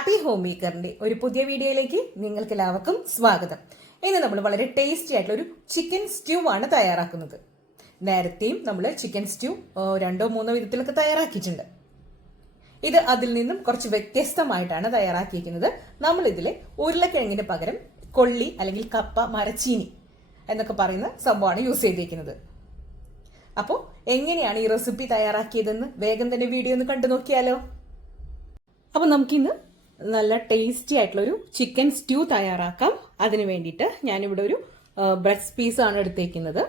Happy home മേക്കറിന്റെ ഒരു പുതിയ വീഡിയോയിലേക്ക് നിങ്ങൾക്ക് എല്ലാവർക്കും സ്വാഗതം. ഇന്ന് നമ്മൾ വളരെ ടേസ്റ്റി ആയിട്ടുള്ള ഒരു ചിക്കൻ സ്റ്റ്യൂ ആണ് തയ്യാറാക്കുന്നത്. നേരത്തെയും നമ്മൾ ചിക്കൻ സ്റ്റ്യൂ 2-3 വിധത്തിലൊക്കെ തയ്യാറാക്കിയിട്ടുണ്ട്. ഇത് അതിൽ നിന്നും കുറച്ച് വ്യത്യസ്തമായിട്ടാണ് തയ്യാറാക്കിയിരിക്കുന്നത്. നമ്മൾ ഇതിലെ ഉരുളക്കിഴങ്ങിന് പകരം കൊള്ളി അല്ലെങ്കിൽ കപ്പ, മരച്ചീനി എന്നൊക്കെ പറയുന്ന സംഭവമാണ് യൂസ് ചെയ്തിരിക്കുന്നത്. അപ്പോൾ എങ്ങനെയാണ് ഈ റെസിപ്പി തയ്യാറാക്കിയതെന്ന് വേഗം തന്നെ വീഡിയോ ഒന്ന് കണ്ടു നോക്കിയാലോ. അപ്പോൾ നമുക്കിന്ന് നല്ല ടേസ്റ്റി ആയിട്ടുള്ളൊരു ചിക്കൻ സ്റ്റ്യൂ തയ്യാറാക്കാം. അതിന് വേണ്ടിയിട്ട് ഞാനിവിടെ ഒരു ബ്രസ്റ്റ് പീസാണ് എടുത്തേക്കുന്നത്.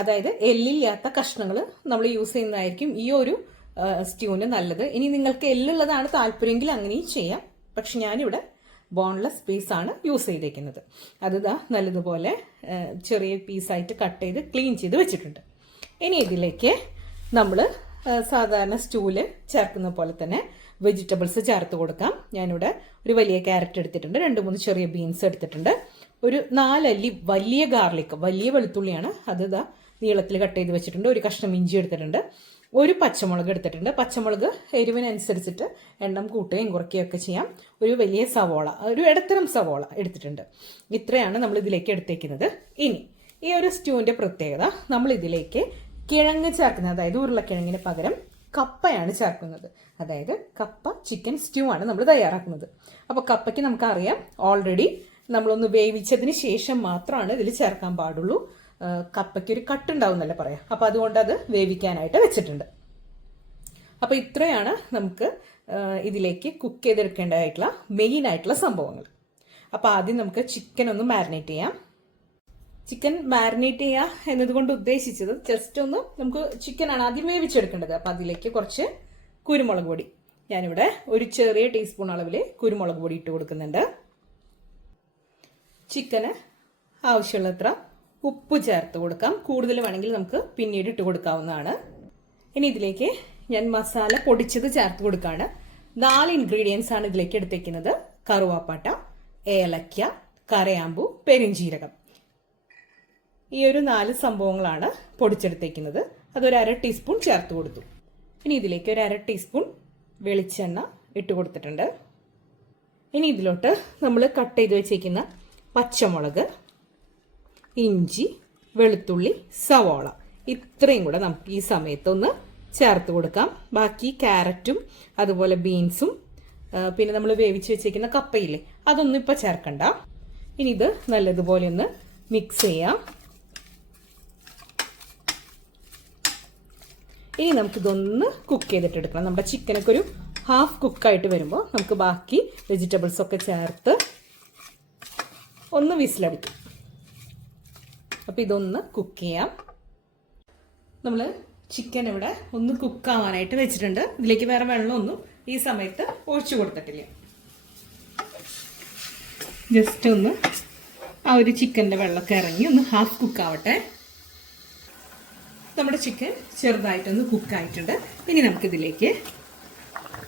അതായത് എല്ലില്ലാത്ത കഷ്ണങ്ങൾ നമ്മൾ യൂസ് ചെയ്യുന്നതായിരിക്കും ഈ ഒരു സ്റ്റ്യൂവിന് നല്ലത്. ഇനി നിങ്ങൾക്ക് എല്ലുള്ളതാണ് താല്പര്യമെങ്കിൽ അങ്ങനെയും ചെയ്യാം. പക്ഷെ ഞാനിവിടെ ബോൺലെസ് പീസാണ് യൂസ് ചെയ്തേക്കുന്നത്. അത് നല്ലതുപോലെ ചെറിയ പീസായിട്ട് കട്ട് ചെയ്ത് ക്ലീൻ ചെയ്ത് വെച്ചിട്ടുണ്ട്. ഇനി ഇതിലേക്ക് നമ്മൾ സാധാരണ സ്റ്റൂവിൽ ചേർക്കുന്ന പോലെ തന്നെ വെജിറ്റബിൾസ് ചേർത്ത് കൊടുക്കാം. ഞാനിവിടെ ഒരു വലിയ ക്യാരറ്റ് എടുത്തിട്ടുണ്ട്, 2-3 ചെറിയ ബീൻസ് എടുത്തിട്ടുണ്ട്, ഒരു 4 അല്ലി വലിയ ഗാർലിക്, വലിയ വെളുത്തുള്ളിയാണ്, അത് നീളത്തിൽ കട്ട് ചെയ്ത് വെച്ചിട്ടുണ്ട്, ഒരു കഷ്ണം ഇഞ്ചി എടുത്തിട്ടുണ്ട്, ഒരു പച്ചമുളക് എടുത്തിട്ടുണ്ട്. പച്ചമുളക് എരിവിനനുസരിച്ചിട്ട് എണ്ണം കൂട്ടുകയും കുറയ്ക്കുകയും ഒക്കെ ചെയ്യാം. ഒരു വലിയ സവോള, ഒരു ഇടത്തരം സവോള എടുത്തിട്ടുണ്ട്. ഇത്രയാണ് നമ്മൾ ഇതിലേക്ക് എടുത്തേക്കുന്നത്. ഇനി ഈ ഒരു സ്റ്റ്യൂവിൻ്റെ പ്രത്യേകത, നമ്മൾ ഇതിലേക്ക് കിഴങ്ങ് ചേർക്കുന്നത്, അതായത് ഉരുളക്കിഴങ്ങിന് പകരം കപ്പയാണ് ചേർക്കുന്നത്. അതായത് കപ്പ ചിക്കൻ സ്റ്റ്യൂ ആണ് നമ്മൾ തയ്യാറാക്കുന്നത്. അപ്പോൾ കപ്പയ്ക്ക് നമുക്കറിയാം ഓൾറെഡി നമ്മളൊന്ന് വേവിച്ചതിന് ശേഷം മാത്രമാണ് ഇതിൽ ചേർക്കാൻ പാടുള്ളൂ. കപ്പയ്ക്ക് ഒരു കട്ടുണ്ടാവും എന്നല്ലേ പറയാം. അപ്പോൾ അതുകൊണ്ട് അത് വേവിക്കാനായിട്ട് വെച്ചിട്ടുണ്ട്. അപ്പോൾ ഇത്രയാണ് നമുക്ക് ഇതിലേക്ക് കുക്ക് ചെയ്തെടുക്കേണ്ടതായിട്ടുള്ള മെയിൻ ആയിട്ടുള്ള സംഭവങ്ങൾ. അപ്പോൾ ആദ്യം നമുക്ക് ചിക്കൻ ഒന്ന് മാരിനേറ്റ് ചെയ്യാം. ചിക്കൻ മാരിനേറ്റ് ചെയ്യുക എന്നതുകൊണ്ട് ഉദ്ദേശിച്ചത് ജസ്റ്റ് ഒന്ന് നമുക്ക് ചിക്കനാണ് ആദ്യം വേവിച്ചെടുക്കേണ്ടത്. അപ്പം അതിലേക്ക് കുറച്ച് കുരുമുളക് പൊടി, ഞാനിവിടെ ഒരു ചെറിയ ടീസ്പൂൺ അളവിൽ കുരുമുളക് പൊടി ഇട്ട് കൊടുക്കുന്നുണ്ട്. ചിക്കന് ആവശ്യമുള്ളത്ര ഉപ്പ് ചേർത്ത് കൊടുക്കാം. കൂടുതൽ വേണമെങ്കിൽ നമുക്ക് പിന്നീട് ഇട്ട് കൊടുക്കാവുന്നതാണ്. ഇനി ഇതിലേക്ക് ഞാൻ മസാല പൊടിച്ചത് ചേർത്ത് കൊടുക്കുകയാണ്. 4 ഇൻഗ്രീഡിയൻസ് ആണ് ഇതിലേക്ക് എടുത്തേക്കുന്നത്. കറുവാപ്പട്ട, ഏലക്ക, കരയാമ്പൂ, പെരുംജീരകം. ഈ ഒരു 4 സംഭവങ്ങളാണ് പൊടിച്ചെടുത്തേക്കുന്നത്. അതൊരു 1/2 ടീസ്പൂൺ ചേർത്ത് കൊടുത്തു. ഇനി ഇതിലേക്ക് ഒരു 1/2 ടീസ്പൂൺ വെളിച്ചെണ്ണ ഇട്ട് കൊടുത്തിട്ടുണ്ട്. ഇനി ഇതിലോട്ട് നമ്മൾ കട്ട് ചെയ്ത് വെച്ചേക്കുന്ന പച്ചമുളക്, ഇഞ്ചി, വെളുത്തുള്ളി, സവോള, ഇത്രയും കൂടെ നമുക്ക് ഈ സമയത്തൊന്ന് ചേർത്ത് കൊടുക്കാം. ബാക്കി ക്യാരറ്റും അതുപോലെ ബീൻസും പിന്നെ നമ്മൾ വേവിച്ച് വെച്ചേക്കുന്ന കപ്പയില്ലേ, അതൊന്നും ഇപ്പോൾ ചേർക്കണ്ട. ഇനി ഇത് നല്ലതുപോലെ ഒന്ന് മിക്സ് ചെയ്യാം. ഇനി നമുക്കിതൊന്ന് കുക്ക് ചെയ്തിട്ടെടുക്കണം. നമ്മുടെ ചിക്കനൊക്കെ ഒരു ഹാഫ് കുക്കായിട്ട് വരുമ്പോൾ നമുക്ക് ബാക്കി വെജിറ്റബിൾസൊക്കെ ചേർത്ത് ഒന്ന് വിസിലടിക്കും. അപ്പോൾ ഇതൊന്ന് കുക്ക് ചെയ്യാം. നമ്മൾ ചിക്കൻ ഇവിടെ ഒന്ന് കുക്കാവാനായിട്ട് വെച്ചിട്ടുണ്ട്. ഇതിലേക്ക് വേറെ വെള്ളമൊന്നും ഈ സമയത്ത് ഒഴിച്ചു കൊടുത്തിട്ടില്ല. ജസ്റ്റ് ഒന്ന് ആ ഒരു ചിക്കൻ്റെ വെള്ളമൊക്കെ ഇറങ്ങി ഒന്ന് ഹാഫ് കുക്കാവട്ടെ. നമ്മുടെ ചിക്കൻ ചെറുതായിട്ടൊന്ന് കുക്കായിട്ടുണ്ട്. ഇനി നമുക്കിതിലേക്ക്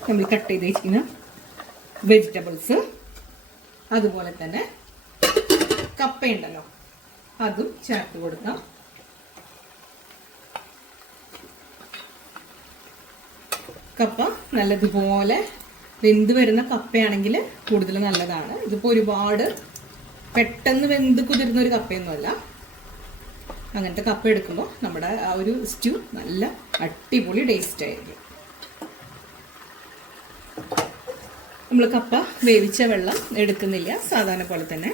നമ്മൾ കട്ട് ചെയ്ത് വെച്ചിരിക്കുന്ന വെജിറ്റബിൾസ്, അതുപോലെ തന്നെ കപ്പയുണ്ടല്ലോ, അതും ചേർത്ത് കൊടുക്കാം. കപ്പ നല്ലതുപോലെ വെന്ത് വരുന്ന കപ്പയാണെങ്കിൽ കൂടുതൽ നല്ലതാണ്. ഇതിപ്പോൾ ഒരുപാട് പെട്ടെന്ന് വെന്ത് കുതിരുന്ന ഒരു കപ്പയൊന്നുമല്ല. അങ്ങനത്തെ കപ്പ എടുക്കുമ്പോൾ നമ്മുടെ ആ ഒരു സ്റ്റ്യൂ നല്ല അടിപൊളി ടേസ്റ്റ് ആയിരിക്കും. നമ്മൾ കപ്പ വേവിച്ച വെള്ളം എടുക്കുന്നില്ല, സാധാരണ പോലെ തന്നെ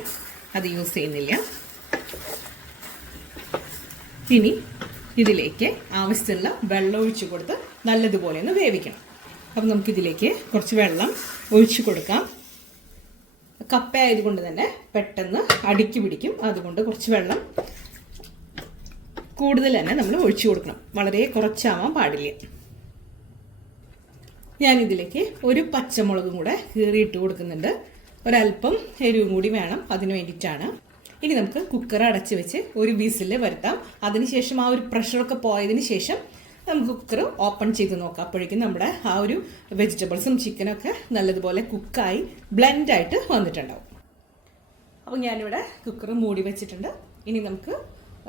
അത് യൂസ് ചെയ്യുന്നില്ല. ഇനി ഇതിലേക്ക് ആവശ്യമുള്ള വെള്ളം ഒഴിച്ചു കൊടുത്ത് നല്ലതുപോലെ ഒന്ന് വേവിക്കണം. അപ്പം നമുക്കിതിലേക്ക് കുറച്ച് വെള്ളം ഒഴിച്ചു കൊടുക്കാം. കപ്പ ആയതുകൊണ്ട് തന്നെ പെട്ടെന്ന് അടുക്കി പിടിക്കും. അതുകൊണ്ട് കുറച്ച് വെള്ളം കൂടുതൽ തന്നെ നമ്മൾ ഒഴിച്ചു കൊടുക്കണം. വളരെ കുറച്ചാവാൻ പാടില്ല. ഞാനിതിലേക്ക് ഒരു പച്ചമുളകും കൂടെ കീറിയിട്ട് കൊടുക്കുന്നുണ്ട്. ഒരല്പം എരിവും കൂടി വേണം, അതിന് വേണ്ടിയിട്ടാണ്. ഇനി നമുക്ക് കുക്കർ അടച്ച് വെച്ച് ഒരു വിസിൽ വരുത്താം. അതിനുശേഷം ആ ഒരു പ്രഷറൊക്കെ പോയതിന് ശേഷം നമുക്ക് കുക്കർ ഓപ്പൺ ചെയ്ത് നോക്കാം. അപ്പോഴേക്കും നമ്മുടെ ആ ഒരു വെജിറ്റബിൾസും ചിക്കനൊക്കെ നല്ലതുപോലെ കുക്കായി ബ്ലെൻഡായിട്ട് വന്നിട്ടുണ്ടാവും. അപ്പോൾ ഞാനിവിടെ കുക്കർ മൂടി വെച്ചിട്ടുണ്ട്. ഇനി നമുക്ക്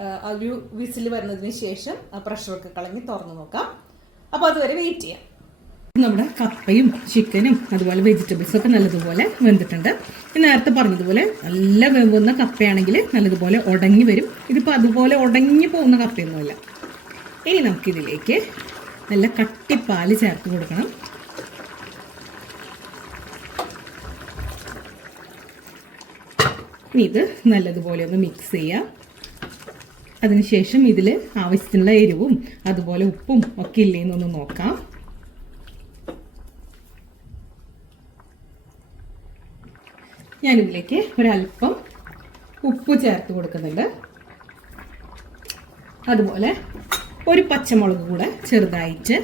ആ ഒരു വിസിൽ വരുന്നതിന് ശേഷം ആ പ്രഷറൊക്കെ കളഞ്ഞ് തുറന്ന് നോക്കാം. അപ്പോൾ അതുവരെ വെയിറ്റ് ചെയ്യാം. നമ്മുടെ കപ്പയും ചിക്കനും അതുപോലെ വെജിറ്റബിൾസും ഒക്കെ നല്ലതുപോലെ വെന്തിട്ടുണ്ട്. നേരത്തെ പറഞ്ഞതുപോലെ നല്ല വെമ്പുന്ന കപ്പയാണെങ്കിൽ നല്ലതുപോലെ ഉടങ്ങി വരും. ഇതിപ്പോൾ അതുപോലെ ഉടങ്ങി പോകുന്ന കപ്പയൊന്നുമല്ല. ഇനി നമുക്കിതിലേക്ക് നല്ല കട്ടിപ്പാൽ ചേർത്ത് കൊടുക്കണം. ഇനി ഇത് നല്ലതുപോലെ ഒന്ന് മിക്സ് ചെയ്യാം. അതിനുശേഷം ഇതിൽ ആവശ്യത്തിനുള്ള എരിവും അതുപോലെ ഉപ്പും ഒക്കെ ഇല്ലേന്നൊന്ന് നോക്കാം. ഞാനിതിലേക്ക് ഒരല്പം ഉപ്പ് ചേർത്ത് കൊടുക്കുന്നുണ്ട്. അതുപോലെ ഒരു പച്ചമുളക് കൂടെ ചെറുതായിട്ട്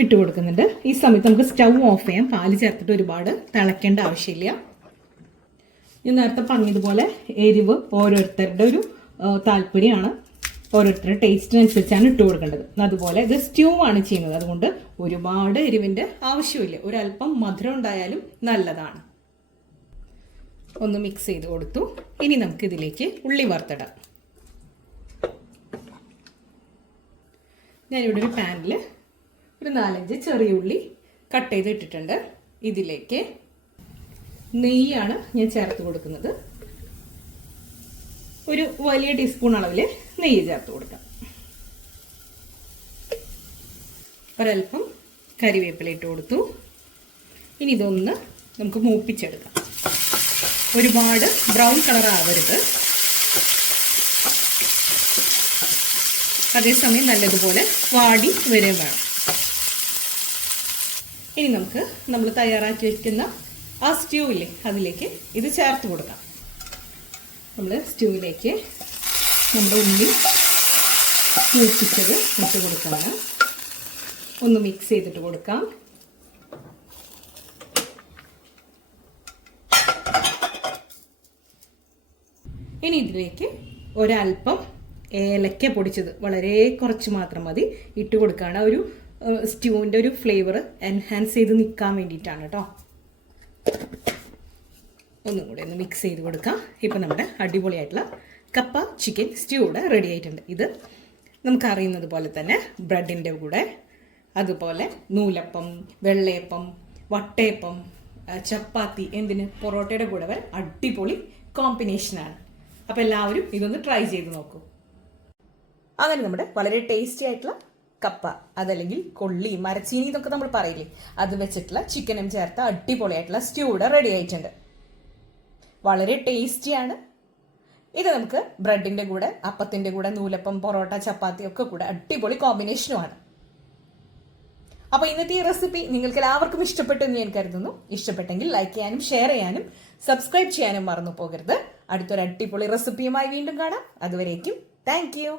ഇട്ട് കൊടുക്കുന്നുണ്ട്. ഈ സമയത്ത് നമുക്ക് സ്റ്റൗ ഓഫ് ചെയ്യാം. പാല് ചേർത്തിട്ട് ഒരുപാട് തിളയ്ക്കേണ്ട ആവശ്യമില്ല. ഞാൻ നേരത്തെ പറഞ്ഞതുപോലെ എരിവ് ഓരോരുത്തരുടെ ഒരു താല്പര്യമാണ്. ഓരോരുത്തരുടെ ടേസ്റ്റിനനുസരിച്ചാണ് ഇട്ട് കൊടുക്കേണ്ടത്. അതുപോലെ ഇത് സ്റ്റ്യൂ ആണ് ചെയ്യുന്നത്, അതുകൊണ്ട് ഒരുപാട് എരിവിൻ്റെ ആവശ്യമില്ല. ഒരല്പം മധുരം ഉണ്ടായാലും നല്ലതാണ്. ഒന്ന് മിക്സ് ചെയ്ത് കൊടുത്തു. ഇനി നമുക്കിതിലേക്ക് ഉള്ളി വറുത്തിടാം. ഞാനിവിടെ ഒരു പാനിൽ ഒരു 4-5 ചെറിയ ഉള്ളി കട്ട് ചെയ്ത് ഇട്ടിട്ടുണ്ട്. ഇതിലേക്ക് നെയ്യാണ് ഞാൻ ചേർത്ത് കൊടുക്കുന്നത്. ഒരു വലിയ ടീസ്പൂൺ അളവിൽ നെയ്യ് ചേർത്ത് കൊടുക്കാം. ഒരൽപ്പം കരിവേപ്പില ഇട്ട് കൊടുത്തു. ഇനി ഇതൊന്ന് നമുക്ക് മൂപ്പിച്ചെടുക്കാം. ഒരുപാട് ബ്രൗൺ കളർ ആവരുത്. അതേസമയം നല്ലതുപോലെ വാടി വരെയും വേണം. ഇനി നമുക്ക് നമ്മൾ തയ്യാറാക്കി വയ്ക്കുന്ന ആ സ്റ്റ്യൂ ഇല്ലേ, അതിലേക്ക് ഇത് ചേർത്ത് കൊടുക്കാം. നമ്മൾ സ്റ്റ്യൂവിലേക്ക് നമ്മുടെ ഉള്ളി മൂപ്പിച്ചത് ഇട്ട് കൊടുക്കണം. ഒന്ന് മിക്സ് ചെയ്തിട്ട് കൊടുക്കാം. ഇനി ഇതിലേക്ക് ഒരൽപ്പം ഏലക്ക പൊടിച്ചത്, വളരെ കുറച്ച് മാത്രം മതി, ഇട്ട് കൊടുക്കുകയാണ്. ഒരു സ്റ്റ്യൂവിൻ്റെ ഒരു ഫ്ലേവർ എൻഹാൻസ് ചെയ്ത് നിൽക്കാൻ വേണ്ടിയിട്ടാണ് കേട്ടോ. ഒന്നും കൂടെ ഒന്ന് മിക്സ് ചെയ്ത് കൊടുക്കാം. ഇപ്പം നമ്മുടെ അടിപൊളിയായിട്ടുള്ള കപ്പ ചിക്കൻ സ്റ്റ്യൂ ഇവിടെ റെഡി ആയിട്ടുണ്ട്. ഇത് നമുക്കറിയുന്നത് പോലെ തന്നെ ബ്രെഡിൻ്റെ കൂടെ, അതുപോലെ നൂലപ്പം, വെള്ളയപ്പം, വട്ടയപ്പം, ചപ്പാത്തി, എന്തിന് പൊറോട്ടയുടെ കൂടെ വരെ അടിപൊളി കോമ്പിനേഷനാണ്. അപ്പോൾ എല്ലാവരും ഇതൊന്ന് ട്രൈ ചെയ്ത് നോക്കൂ. അങ്ങനെ നമ്മുടെ വളരെ ടേസ്റ്റി ആയിട്ടുള്ള കപ്പ, അതല്ലെങ്കിൽ കൊള്ളി, മരച്ചീനി എന്നൊക്കെ നമ്മൾ പറയില്ലേ, അത് വെച്ചിട്ടുള്ള ചിക്കനും ചേർത്ത അടിപൊളിയായിട്ടുള്ള സ്റ്റ്യൂ ഇവിടെ റെഡി ആയിട്ടുണ്ട്. വളരെ ടേസ്റ്റിയാണ്. ഇത് നമുക്ക് ബ്രെഡിൻ്റെ കൂടെ, അപ്പത്തിൻ്റെ കൂടെ, നൂലപ്പം, പൊറോട്ട, ചപ്പാത്തി ഒക്കെ കൂടെ അടിപൊളി കോമ്പിനേഷനുമാണ്. അപ്പോൾ ഇന്നത്തെ ഈ റെസിപ്പി നിങ്ങൾക്ക് എല്ലാവർക്കും ഇഷ്ടപ്പെട്ടു എന്ന് ഞാൻ കരുതുന്നു. ഇഷ്ടപ്പെട്ടെങ്കിൽ ലൈക്ക് ചെയ്യാനും ഷെയർ ചെയ്യാനും സബ്സ്ക്രൈബ് ചെയ്യാനും മറന്നു പോകരുത്. അടുത്തൊരു അടിപൊളി റെസിപ്പിയുമായി വീണ്ടും കാണാം. അതുവരേക്കും താങ്ക് യു.